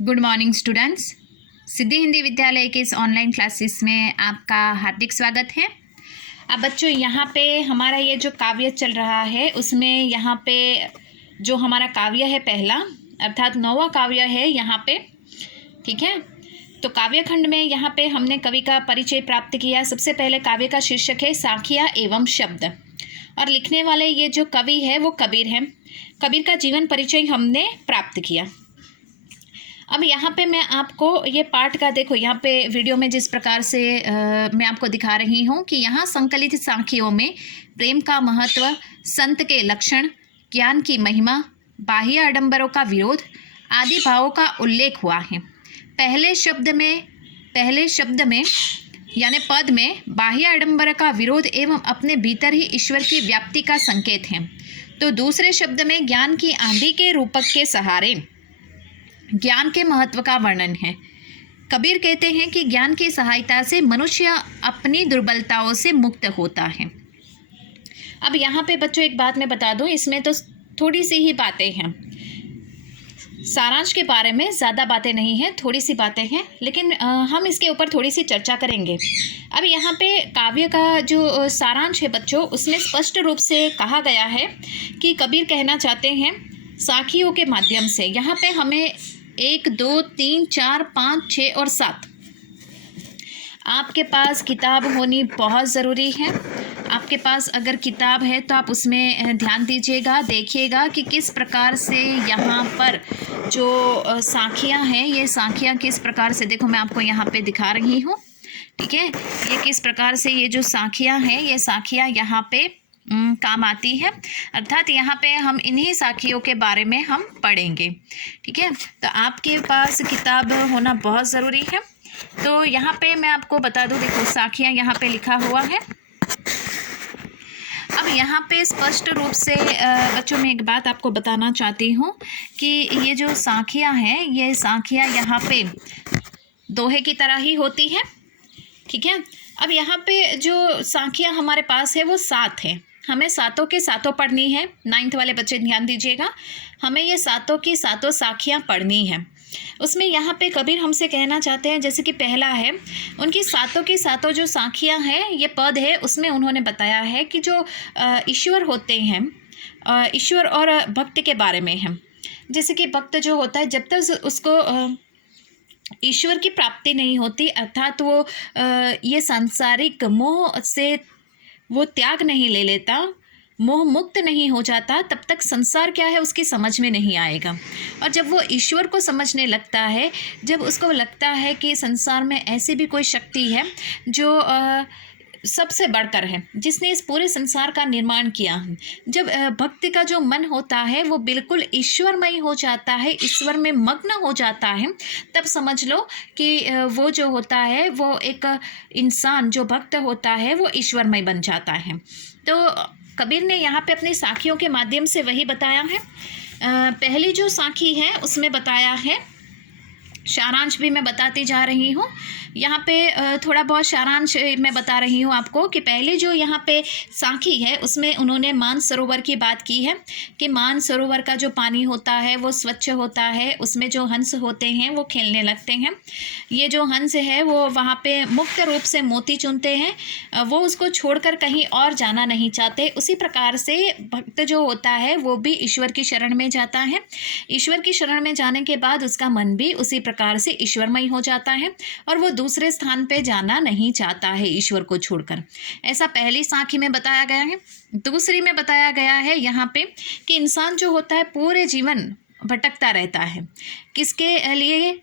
Good morning students. Siddhi Hindi Vidyalaya के इस online classes में आपका हार्दिक स्वागत है। अब बच्चों यहाँ पे हमारा ये जो काव्य चल रहा है उसमें यहाँ पे जो हमारा काव्य है पहला अर्थात 9वां काव्य है यहाँ पे, ठीक है। तो काव्य खंड में यहाँ पे हमने कवि का परिचय प्राप्त किया। सबसे पहले काव्य का शीर्षक है साखियाँ एवं शब्द और लिखने वाले ये जो कवि है वो कबीर हैं। कबीर का जीवन परिचय हमने प्राप्त किया। अब यहाँ पे मैं आपको ये पाठ का देखो, यहाँ पे वीडियो में जिस प्रकार से मैं आपको दिखा रही हूँ कि यहाँ संकलित साखियों में प्रेम का महत्व, संत के लक्षण, ज्ञान की महिमा, बाह्य आडंबरों का विरोध आदि भावों का उल्लेख हुआ है। पहले शब्द में यानी पद में बाह्य आडंबर का विरोध एवं अपने भीतर ही ईश्वर की व्याप्ति का संकेत है। तो दूसरे शब्द में ज्ञान की आंधी के रूपक के सहारे ज्ञान के महत्व का वर्णन है। कबीर कहते हैं कि ज्ञान की सहायता से मनुष्य अपनी दुर्बलताओं से मुक्त होता है। अब यहाँ पे बच्चों एक बात मैं बता दूँ, इसमें तो थोड़ी सी ही बातें हैं, सारांश के बारे में ज़्यादा बातें नहीं हैं, थोड़ी सी बातें हैं, लेकिन हम इसके ऊपर थोड़ी सी चर्चा करेंगे। अब यहाँ पे काव्य का जो सारांश है बच्चों, उसमें स्पष्ट रूप से कहा गया है कि कबीर कहना चाहते हैं साखियों के माध्यम से। यहाँ पे हमें 1, 2, 3, 4, 5, 6 और 7 आपके पास किताब होनी बहुत ज़रूरी है। आपके पास अगर किताब है तो आप उसमें ध्यान दीजिएगा, देखिएगा कि किस प्रकार से यहाँ पर जो साखियाँ हैं, ये साखियाँ किस प्रकार से, देखो मैं आपको यहाँ पे दिखा रही हूँ, ठीक है। ये किस प्रकार से ये जो साखियाँ हैं, ये साखियाँ यहाँ पे काम आती है। अर्थात यहाँ पे हम इन्हीं साखियों के बारे में हम पढ़ेंगे, ठीक है। तो आपके पास किताब होना बहुत ज़रूरी है। तो यहाँ पे मैं आपको बता दूँ, देखो साखियाँ यहाँ पे लिखा हुआ है। अब यहाँ पे स्पष्ट रूप से बच्चों में एक बात आपको बताना चाहती हूँ कि ये जो साखियाँ हैं, ये साखियाँ यहाँ पे दोहे की तरह ही होती है, ठीक है। अब यहाँ पे जो साखियाँ हमारे पास है वो 7 हैं। हमें सातों के सातों पढ़नी है। 9th वाले बच्चे ध्यान दीजिएगा, हमें ये सातों की सातों साखियाँ पढ़नी है। उसमें यहाँ पे कबीर हमसे कहना चाहते हैं, जैसे कि पहला है उनकी सातों की सातों जो साखियाँ हैं, ये पद है, उसमें उन्होंने बताया है कि जो ईश्वर होते हैं, ईश्वर और भक्त के बारे में है। जैसे कि भक्त जो होता है, जब तक उसको ईश्वर की प्राप्ति नहीं होती, अर्थात वो ये सांसारिक मोह से वो त्याग नहीं ले लेता, मोह मुक्त नहीं हो जाता, तब तक संसार क्या है उसकी समझ में नहीं आएगा। और जब वो ईश्वर को समझने लगता है, जब उसको लगता है कि संसार में ऐसी भी कोई शक्ति है जो सबसे बढ़कर है, जिसने इस पूरे संसार का निर्माण किया है, जब भक्ति का जो मन होता है वो बिल्कुल ईश्वरमय हो जाता है, ईश्वर में मग्न हो जाता है, तब समझ लो कि वो जो होता है, वो एक इंसान जो भक्त होता है वो ईश्वरमय बन जाता है। तो कबीर ने यहाँ पे अपनी साखियों के माध्यम से वही बताया है। पहली जो साखी है उसमें बताया है, सारांश भी मैं बताती जा रही हूँ। यहाँ पे थोड़ा बहुत सारांश मैं बता रही हूँ आपको कि पहले जो यहाँ पे साखी है उसमें उन्होंने मान सरोवर की बात की है कि मान सरोवर का जो पानी होता है वो स्वच्छ होता है, उसमें जो हंस होते हैं वो खेलने लगते हैं। ये जो हंस है वो वहाँ पे मुक्त रूप से मोती चुनते हैं, वो उसको छोड़कर कहीं और जाना नहीं चाहते। उसी प्रकार से भक्त जो होता है वो भी ईश्वर की शरण में जाता है। ईश्वर की शरण में जाने के बाद उसका मन भी उसी प्रकार से ईश्वरमय हो जाता है और वो दूसरे स्थान पे जाना नहीं चाहता है ईश्वर को छोड़कर। ऐसा पहली साखी में बताया गया है। दूसरी में बताया गया है यहाँ पे कि इंसान जो होता है पूरे जीवन भटकता रहता है, किसके लिए,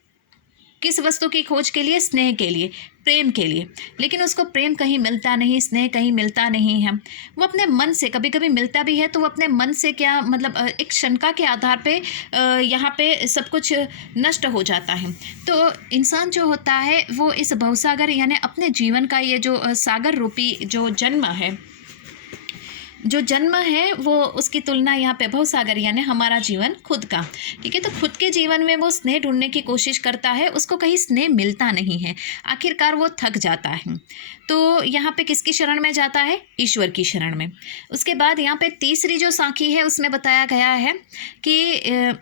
किस वस्तु की खोज के लिए, स्नेह के लिए, प्रेम के लिए, लेकिन उसको प्रेम कहीं मिलता नहीं, स्नेह कहीं मिलता नहीं है। वो अपने मन से, कभी कभी मिलता भी है तो वो अपने मन से क्या मतलब एक शंका के आधार पे यहाँ पे सब कुछ नष्ट हो जाता है। तो इंसान जो होता है वो इस भवसागर यानी अपने जीवन का ये जो सागर रूपी जो जन्म है, जो जन्म है वो उसकी तुलना यहाँ पे भवसागर यानी हमारा जीवन खुद का, ठीक है। तो खुद के जीवन में वो स्नेह ढूंढने की कोशिश करता है, उसको कहीं स्नेह मिलता नहीं है, आखिरकार वो थक जाता है। तो यहाँ पे किसकी शरण में जाता है? ईश्वर की शरण में। उसके बाद यहाँ पे तीसरी जो साखी है उसमें बताया गया है कि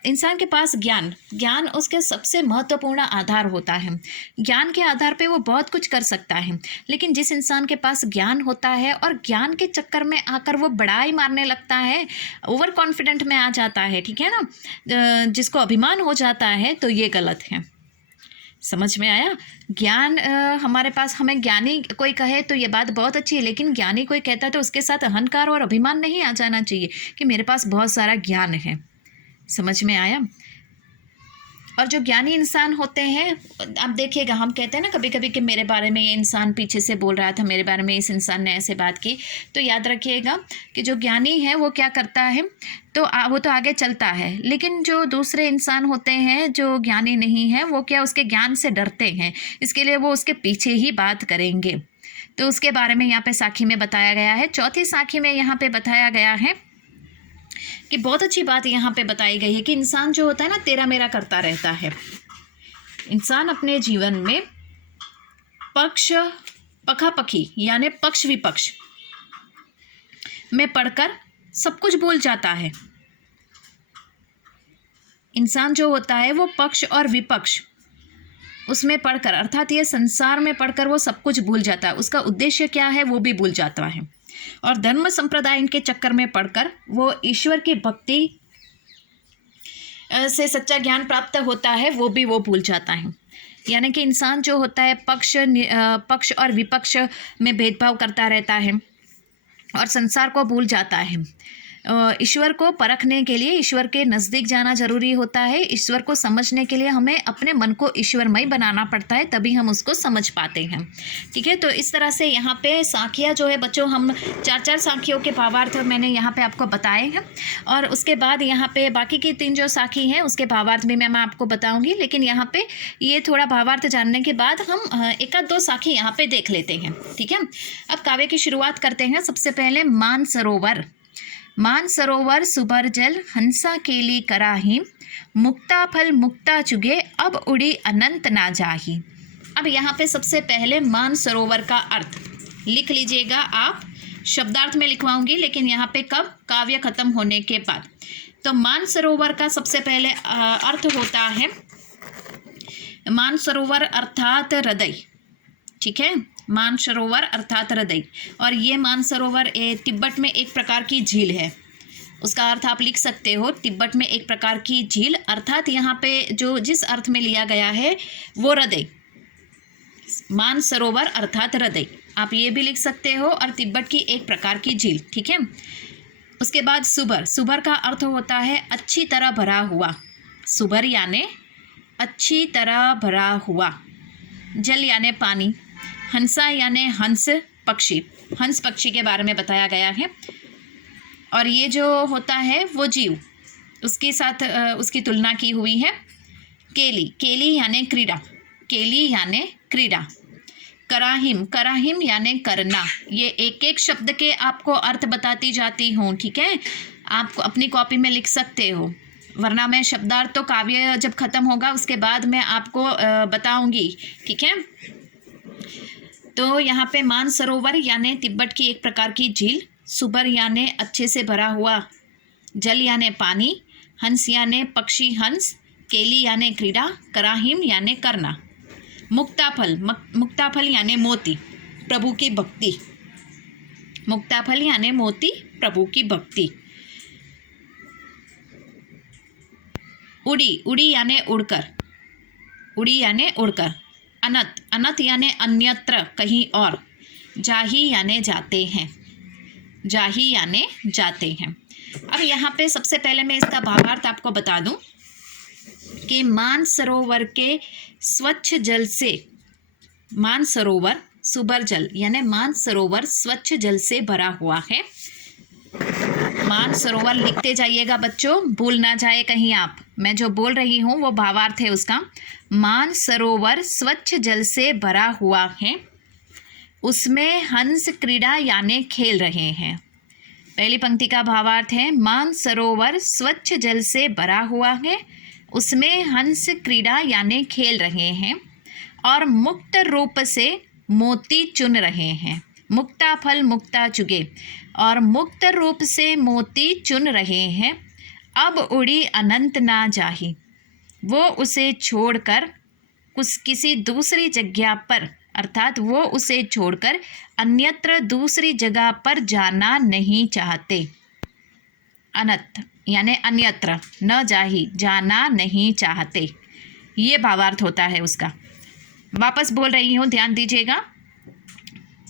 इंसान के पास ज्ञान उसके सबसे महत्वपूर्ण आधार होता है। ज्ञान के आधार पे वो बहुत कुछ कर सकता है, लेकिन जिस इंसान के पास ज्ञान होता है और ज्ञान के चक्कर में आकर वो बड़ाई मारने लगता है, ओवर कॉन्फिडेंट में आ जाता है, ठीक है ना, जिसको अभिमान हो जाता है, तो ये गलत है। समझ में आया? ज्ञान हमारे पास, हमें ज्ञानी कोई कहे तो ये बात बहुत अच्छी है, लेकिन ज्ञानी कोई कहता है तो उसके साथ अहंकार और अभिमान नहीं आ जाना चाहिए कि मेरे पास बहुत सारा ज्ञान है। समझ में आया? और जो ज्ञानी इंसान होते हैं, आप देखिएगा, हम कहते हैं ना कभी कभी कि मेरे बारे में ये इंसान पीछे से बोल रहा था, मेरे बारे में इस इंसान ने ऐसे बात की, तो याद रखिएगा कि जो ज्ञानी है वो क्या करता है, तो वो तो आगे चलता है, लेकिन जो दूसरे इंसान होते हैं जो ज्ञानी नहीं है, वो क्या उसके ज्ञान से डरते हैं, इसके लिए वो उसके पीछे ही बात करेंगे। तो उसके बारे में यहाँ पे साखी में बताया गया है। चौथी साखी में यहाँ पे बताया गया है कि बहुत अच्छी बात यहाँ पे बताई गई है कि इंसान जो होता है ना, तेरा मेरा करता रहता है। इंसान अपने जीवन में पखापखी यानी पक्ष विपक्ष में पढ़कर सब कुछ भूल जाता है। इंसान जो होता है वो पक्ष और विपक्ष उसमें पढ़कर, अर्थात ये संसार में पढ़कर वो सब कुछ भूल जाता है, उसका उद्देश्य क्या है वो भी भूल जाता है। और धर्म संप्रदाय के चक्कर में पढ़कर वो ईश्वर की भक्ति से सच्चा ज्ञान प्राप्त होता है, वो भी वो भूल जाता है। यानी कि इंसान जो होता है पक्ष और विपक्ष में भेदभाव करता रहता है और संसार को भूल जाता है। ईश्वर को परखने के लिए ईश्वर के नज़दीक जाना जरूरी होता है। ईश्वर को समझने के लिए हमें अपने मन को ईश्वरमय बनाना पड़ता है, तभी हम उसको समझ पाते हैं, ठीक है। तो इस तरह से यहाँ पे साखियाँ जो है बच्चों, हम 4 साखियों के भावार्थ मैंने यहाँ पे आपको बताए हैं, और उसके बाद यहाँ पे बाकी की 3 जो साखी हैं उसके भावार्थ भी मैं आपको बताऊँगी, लेकिन यहाँ पे ये थोड़ा भावार्थ जानने के बाद हम 1-2 साखी यहाँ पे देख लेते हैं, ठीक है। अब काव्य की शुरुआत करते हैं। सबसे पहले मान सरोवर सुबर जल हंसा केली कराही, मुक्ता फल मुक्ता चुगे अब उड़ी अनंत ना जाही। अब यहाँ पे सबसे पहले मान सरोवर का अर्थ लिख लीजिएगा आप, शब्दार्थ में लिखवाऊंगी, लेकिन यहाँ पे कब? काव्य खत्म होने के बाद। तो मान सरोवर का सबसे पहले अर्थ होता है, मान सरोवर अर्थात हृदय, ठीक है, मान सरोवर अर्थात हृदय। और ये मान सरोवर तिब्बत में एक प्रकार की झील है, उसका अर्थ आप लिख सकते हो, तिब्बत में एक प्रकार की झील, अर्थात यहाँ पे जो जिस अर्थ में लिया गया है वो हृदय, मान सरोवर अर्थात हृदय, आप ये भी लिख सकते हो, और तिब्बत की एक प्रकार की झील, ठीक है। उसके बाद सुभर का अर्थ होता है अच्छी तरह भरा हुआ, सुभर यानी अच्छी तरह भरा हुआ। जल यानी पानी, हंसा यानी हंस पक्षी के बारे में बताया गया है। और ये जो होता है वो जीव, उसके साथ उसकी तुलना की हुई है। केली यानी क्रीड़ा। कराहिम यानी करना। ये एक शब्द के आपको अर्थ बताती जाती हूँ, ठीक है, आप अपनी कॉपी में लिख सकते हो, वरना मैं शब्दार्थ तो काव्य जब खत्म होगा उसके बाद मैं आपको बताऊंगी, ठीक है। तो यहाँ पे मान सरोवर यानी तिब्बत की एक प्रकार की झील, सुबर यानी अच्छे से भरा हुआ, जल यानी पानी, हंस यानी पक्षी हंस, केली यानी क्रीड़ा, कराहिम यानी करना, मुक्ताफल यानी मोती, प्रभु की भक्ति, मुक्ताफल यानी मोती, प्रभु की भक्ति। उड़ी यानी उड़कर, अनत यानी अन्यत्र कहीं और, जाही यानी जाते हैं। अब यहाँ पे सबसे पहले मैं इसका भावार्थ आपको बता दूं कि मान सरोवर के स्वच्छ जल से, मान सरोवर सुबर जल यानी मान सरोवर स्वच्छ जल से भरा हुआ है। मान सरोवर लिखते जाइएगा बच्चों, भूल ना जाए कहीं आप, मैं जो बोल रही हूँ वो भावार्थ है उसका। मान सरोवर स्वच्छ जल से भरा हुआ है, उसमें हंस क्रीड़ा यानी खेल रहे हैं। पहली पंक्ति का भावार्थ है, मानसरोवर स्वच्छ जल से भरा हुआ है, उसमें हंस क्रीड़ा यानी खेल रहे हैं और मुक्त रूप से मोती चुन रहे हैं। मुक्ता फल मुक्ता चुगे, और मुक्त रूप से मोती चुन रहे हैं। अब उड़ी अनंत ना जाही, वो उसे छोड़कर किसी दूसरी जगह पर, अर्थात वो उसे छोड़कर अन्यत्र दूसरी जगह पर जाना नहीं चाहते। अनंत यानी अन्यत्र, न जाही जाना नहीं चाहते, ये भावार्थ होता है उसका। वापस बोल रही हूँ, ध्यान दीजिएगा।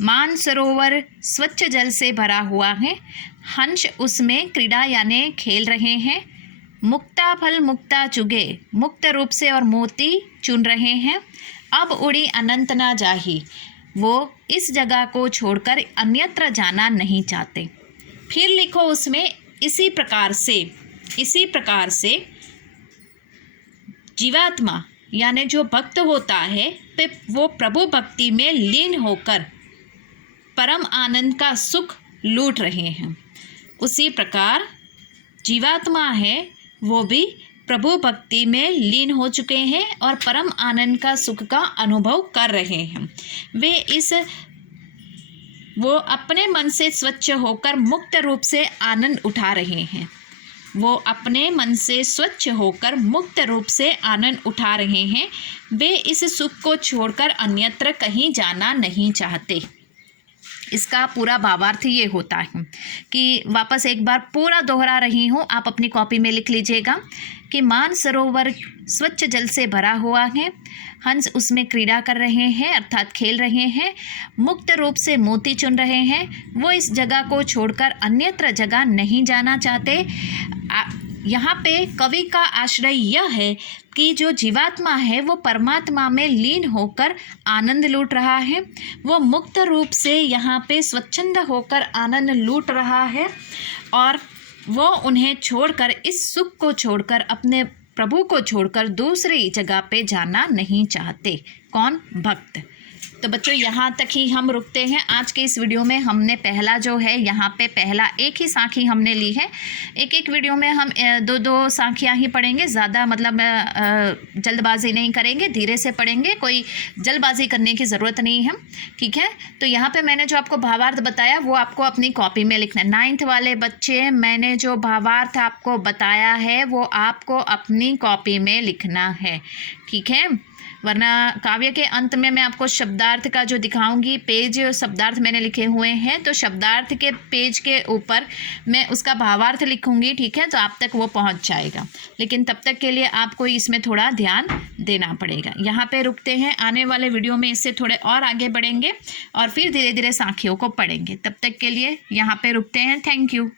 मानसरोवर स्वच्छ जल से भरा हुआ है, हंस उसमें क्रीड़ा यानी खेल रहे हैं। मुक्ता फल मुक्ता चुगे, मुक्त रूप से और मोती चुन रहे हैं। अब उड़ी अनंत ना जाही, वो इस जगह को छोड़कर अन्यत्र जाना नहीं चाहते। फिर लिखो उसमें, इसी प्रकार से जीवात्मा यानी जो भक्त होता है वो प्रभु भक्ति में लीन होकर परम आनंद का सुख लूट रहे हैं। उसी प्रकार जीवात्मा है वो भी प्रभु भक्ति में लीन हो चुके हैं और परम आनंद का सुख का अनुभव कर रहे हैं। वो अपने मन से स्वच्छ होकर मुक्त रूप से आनंद उठा रहे हैं। वो अपने मन से स्वच्छ होकर मुक्त रूप से आनंद उठा रहे हैं। वे इस सुख को छोड़कर अन्यत्र कहीं जाना नहीं चाहते। इसका पूरा भावार्थ ये होता है कि वापस एक बार पूरा दोहरा रही हूँ, आप अपनी कॉपी में लिख लीजिएगा कि मानसरोवर स्वच्छ जल से भरा हुआ है, हंस उसमें क्रीड़ा कर रहे हैं अर्थात खेल रहे हैं, मुक्त रूप से मोती चुन रहे हैं, वो इस जगह को छोड़कर अन्यत्र जगह नहीं जाना चाहते। यहाँ पे कवि का आश्रय यह है कि जो जीवात्मा है वो परमात्मा में लीन होकर आनंद लूट रहा है। वो मुक्त रूप से यहाँ पे स्वच्छंद होकर आनंद लूट रहा है और वो उन्हें छोड़कर, इस सुख को छोड़कर, अपने प्रभु को छोड़कर दूसरी जगह पे जाना नहीं चाहते। कौन? भक्त। तो बच्चों यहाँ तक ही हम रुकते हैं। आज के इस वीडियो में हमने पहला जो है यहाँ पे पहला एक ही साखी हमने ली है। एक वीडियो में हम दो साखियाँ ही पढ़ेंगे, ज़्यादा मतलब जल्दबाजी नहीं करेंगे, धीरे से पढ़ेंगे, कोई जल्दबाजी करने की ज़रूरत नहीं है, ठीक है। तो यहाँ पे मैंने जो आपको भावार्थ बताया वो आपको अपनी कॉपी में लिखना है। 9th वाले बच्चे, मैंने जो भावार्थ आपको बताया है वो आपको अपनी कॉपी में लिखना है, ठीक है। वरना काव्य के अंत में मैं आपको शब्दार्थ का जो दिखाऊंगी, पेज शब्दार्थ मैंने लिखे हुए हैं, तो शब्दार्थ के पेज के ऊपर मैं उसका भावार्थ लिखूंगी, ठीक है। तो आप तक वो पहुंच जाएगा, लेकिन तब तक के लिए आपको इसमें थोड़ा ध्यान देना पड़ेगा। यहाँ पे रुकते हैं, आने वाले वीडियो में इससे थोड़े और आगे बढ़ेंगे और फिर धीरे धीरे साखियों को पढ़ेंगे। तब तक के लिए यहाँ पे रुकते हैं। Thank you.